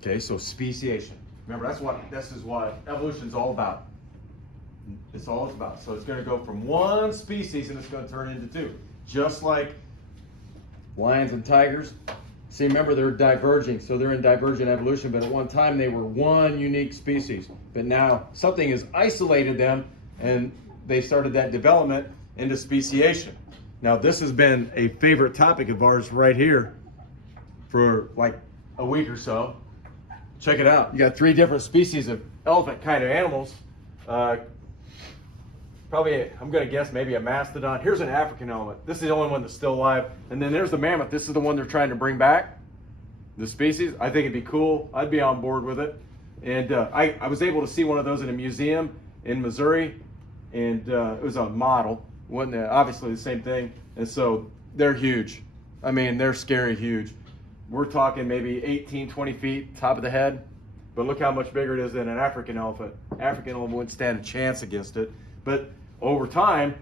Okay, so speciation. Remember, this is what evolution's all about. It's all it's about. So it's going to go from one species and it's going to turn into two. Just like lions and tigers. See, remember, they're diverging, so they're in divergent evolution, but at one time they were one unique species. But now something has isolated them, and they started that development into speciation. Now, this has been a favorite topic of ours right here for like a week or so. Check it out. You got 3 different species of elephant kind of animals. Probably, I'm going to guess maybe a mastodon. Here's an African elephant. This is the only one that's still alive. And then there's the mammoth. This is the one they're trying to bring back, the species. I think it'd be cool. I'd be on board with it. And I was able to see one of those in a museum in Missouri. And it was a model. Wasn't obviously the same thing. And so they're huge. I mean, they're scary huge. We're talking maybe 18, 20 feet, top of the head. But look how much bigger it is than an African elephant. African elephant wouldn't stand a chance against it. But over time,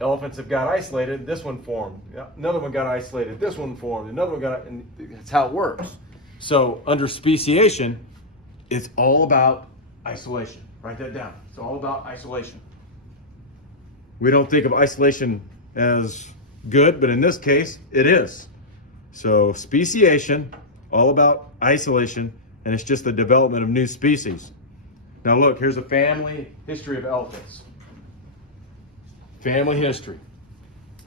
elephants have got isolated. This one formed. Another one got isolated. This one formed. Another one got, and that's how it works. So under speciation, it's all about isolation. Write that down. It's all about isolation. We don't think of isolation as good, but in this case, it is. So speciation, all about isolation, and it's just the development of new species. Now look, here's a family history of elephants. Family history.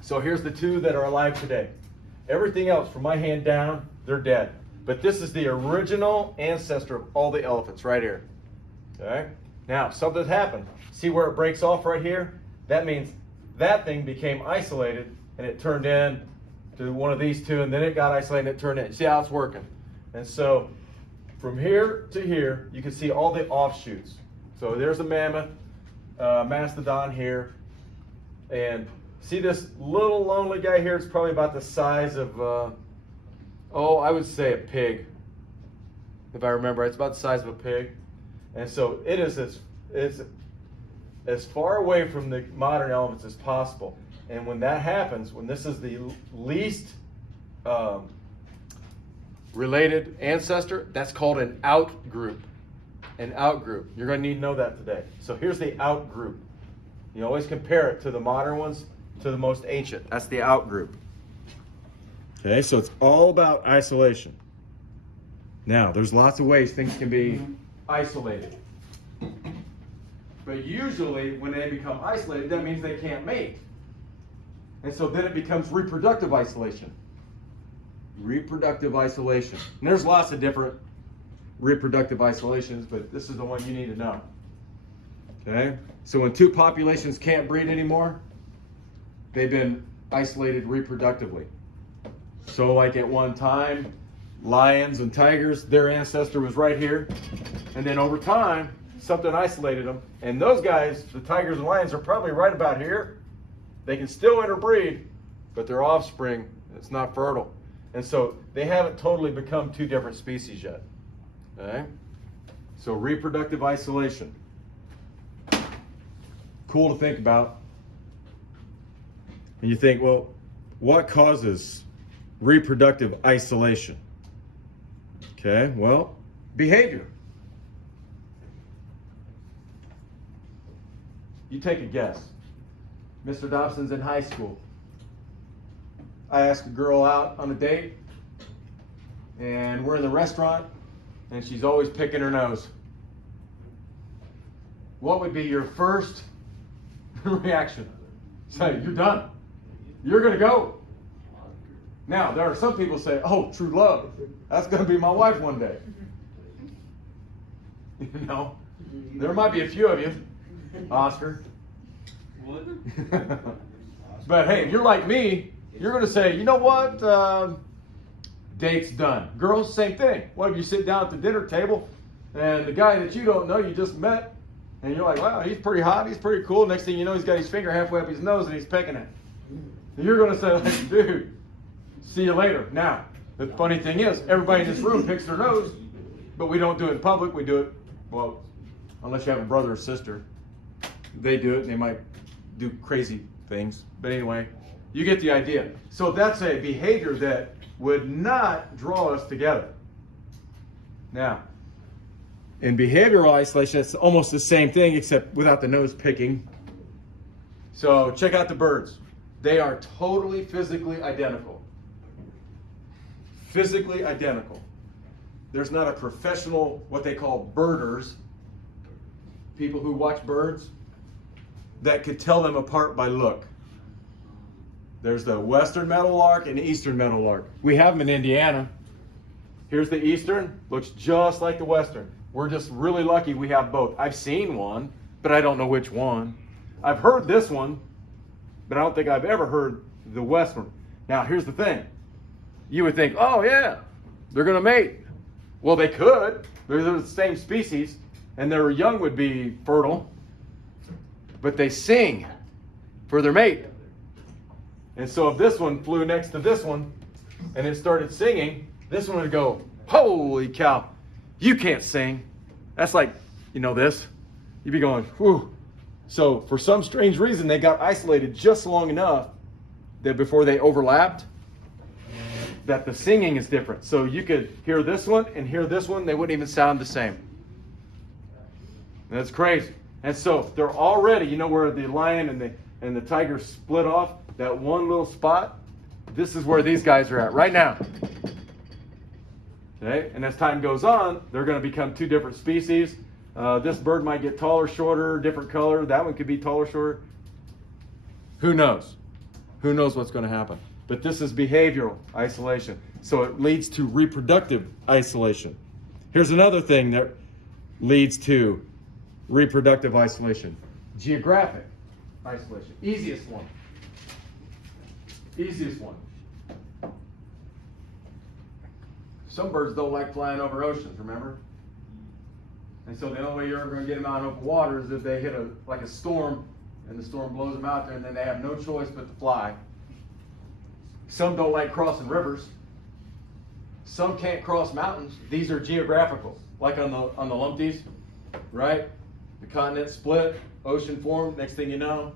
So here's the 2 that are alive today. Everything else from my hand down, they're dead. But this is the original ancestor of all the elephants right here. Okay? Now, something happened. See where it breaks off right here? That means that thing became isolated and it turned in to one of these 2, and then it got isolated and it turned in. You see how it's working? And so from here to here, you can see all the offshoots. So there's a mammoth, mastodon here. And see this little lonely guy here? It's probably about the size of, I would say a pig. If I remember, it's about the size of a pig. And so it is as far away from the modern elephants as possible. And when that happens, when this is the least related ancestor, that's called an outgroup. An outgroup. You're going to need to know that today. So here's the outgroup. You always compare it to the modern ones, to the most ancient. That's the outgroup. Okay, so it's all about isolation. Now, there's lots of ways things can be isolated. But usually, when they become isolated, that means they can't mate. And so then it becomes reproductive isolation. Reproductive isolation. And there's lots of different reproductive isolations, but this is the one you need to know. Okay? So when 2 populations can't breed anymore, they've been isolated reproductively. So like at one time, lions and tigers, their ancestor was right here. And then over time, something isolated them. And those guys, the tigers and lions, are probably right about here. They can still interbreed, but their offspring, it's not fertile. And so they haven't totally become 2 different species yet. Okay? So reproductive isolation. Cool to think about. And you think, well, what causes reproductive isolation? Okay, well, behavior. You take a guess. Mr. Dobson's in high school. I ask a girl out on a date, and we're in the restaurant, and she's always picking her nose. What would be your first reaction? Say, you're done. You're going to go. Now, there are some people say, oh, true love. That's going to be my wife one day. You know, there might be a few of you, Oscar. But hey, if you're like me, you're going to say, you know what? Date's done. Girls, same thing. What if you sit down at the dinner table and the guy that you don't know, you just met, and you're like, wow, he's pretty hot, he's pretty cool. Next thing you know, he's got his finger halfway up his nose and he's pecking it. And you're going to say, like, dude, see you later. Now, the funny thing is, everybody in this room picks their nose, but we don't do it in public. We do it, well, unless you have a brother or sister. They do it, and they might do crazy things. But anyway, you get the idea. So that's a behavior that would not draw us together. Now, in behavioral isolation, it's almost the same thing except without the nose picking. So check out the birds. They are totally physically identical. Physically identical. There's not a professional, what they call birders, people who watch birds, that could tell them apart by look. There's the western meadowlark and the eastern meadowlark. We have them in Indiana. Here's the eastern, looks just like the western. We're just really lucky we have both. I've seen one, but I don't know which one. I've heard this one, but I don't think I've ever heard the western. Now, here's the thing. You would think, oh yeah, they're gonna mate. Well, they could. They're the same species, and their young would be fertile, but they sing for their mate. And so if this one flew next to this one, and it started singing, this one would go, holy cow, you can't sing. That's like, you know this. You'd be going, whew. So for some strange reason, they got isolated just long enough that before they overlapped, that the singing is different. So you could hear this one and hear this one, they wouldn't even sound the same. That's crazy. And so they're already, you know where the lion and the tiger split off, that one little spot? This is where these guys are at right now. Okay? And as time goes on, they're going to become two different species. This bird might get taller, shorter, different color. That one could be taller, shorter. Who knows? Who knows what's going to happen? But this is behavioral isolation. So it leads to reproductive isolation. Here's another thing that leads to reproductive isolation. Geographic isolation. Easiest one. Easiest one. Some birds don't like flying over oceans, remember? And so the only way you're ever going to get them out in open water is if they hit a storm, and the storm blows them out there, and then they have no choice but to fly. Some don't like crossing rivers. Some can't cross mountains. These are geographical, like on the Lumpties, right? The continent split, ocean formed. Next thing you know,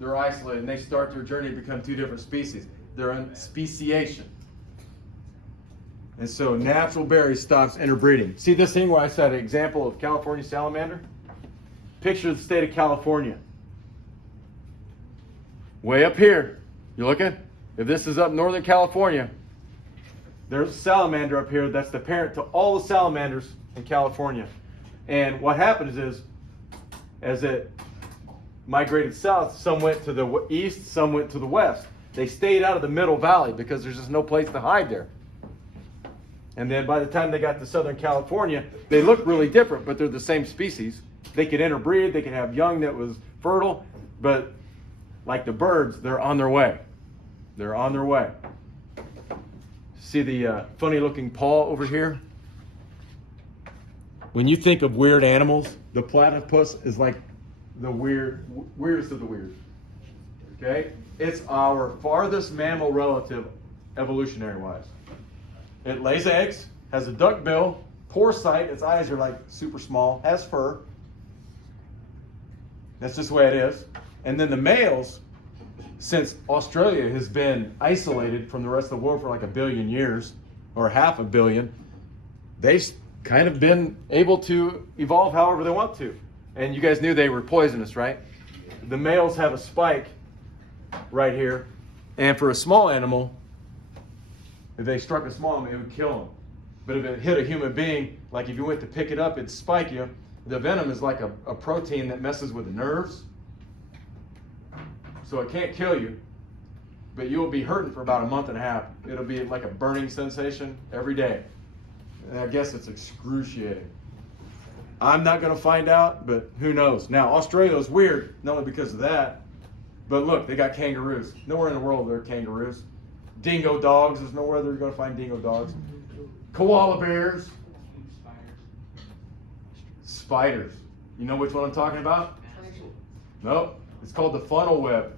they're isolated, and they start their journey to become two different species. They're in speciation. And so natural berry stops interbreeding. See this thing where I said an example of California salamander? Picture the state of California. Way up here. You looking? If this is up Northern California, there's a salamander up here that's the parent to all the salamanders in California. And what happens is, as it migrated south, some went to the east, some went to the west. They stayed out of the middle valley because there's just no place to hide there. And then by the time they got to Southern California, they look really different, but they're the same species. They could interbreed, they could have young that was fertile, but like the birds, they're on their way. They're on their way. See the funny looking paw over here? When you think of weird animals, the platypus is like the weirdest of the weird. Okay? It's our farthest mammal relative evolutionary wise. It lays eggs, has a duck bill, poor sight, its eyes are like super small, has fur. That's just the way it is. And then the males, since Australia has been isolated from the rest of the world for like 1 billion years, or 500 million, they've kind of been able to evolve however they want to. And you guys knew they were poisonous, right? The males have a spike right here. And for a small animal, if they struck a small animal, it would kill them. But if it hit a human being, like if you went to pick it up, it'd spike you. The venom is like a protein that messes with the nerves. So it can't kill you, but you'll be hurting for about 1.5 months. It'll be like a burning sensation every day. And I guess it's excruciating. I'm not going to find out, but who knows. Now, Australia's weird, not only because of that, but look, they got kangaroos. Nowhere in the world there are kangaroos. Dingo dogs, there's nowhere they're going to find dingo dogs. Koala bears. Spiders. You know which one I'm talking about? Nope. It's called the funnel web.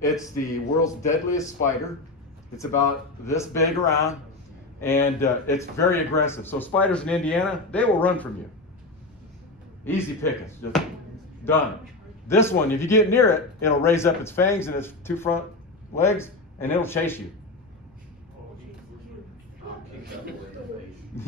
It's the world's deadliest spider. It's about this big around, and it's very aggressive. So spiders in Indiana, they will run from you. Easy pickings, just done. This one, if you get near it, it'll raise up its fangs and its 2 front legs, and it'll chase you.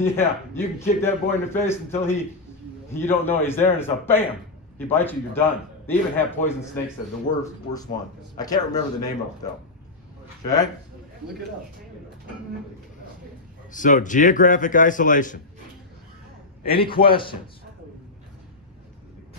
Yeah, you can kick that boy in the face until you don't know he's there, and it's a bam. He bites you, you're done. They even have poison snakes, the worst one. I can't remember the name of it though. Okay? Look it up. So geographic isolation. Any questions?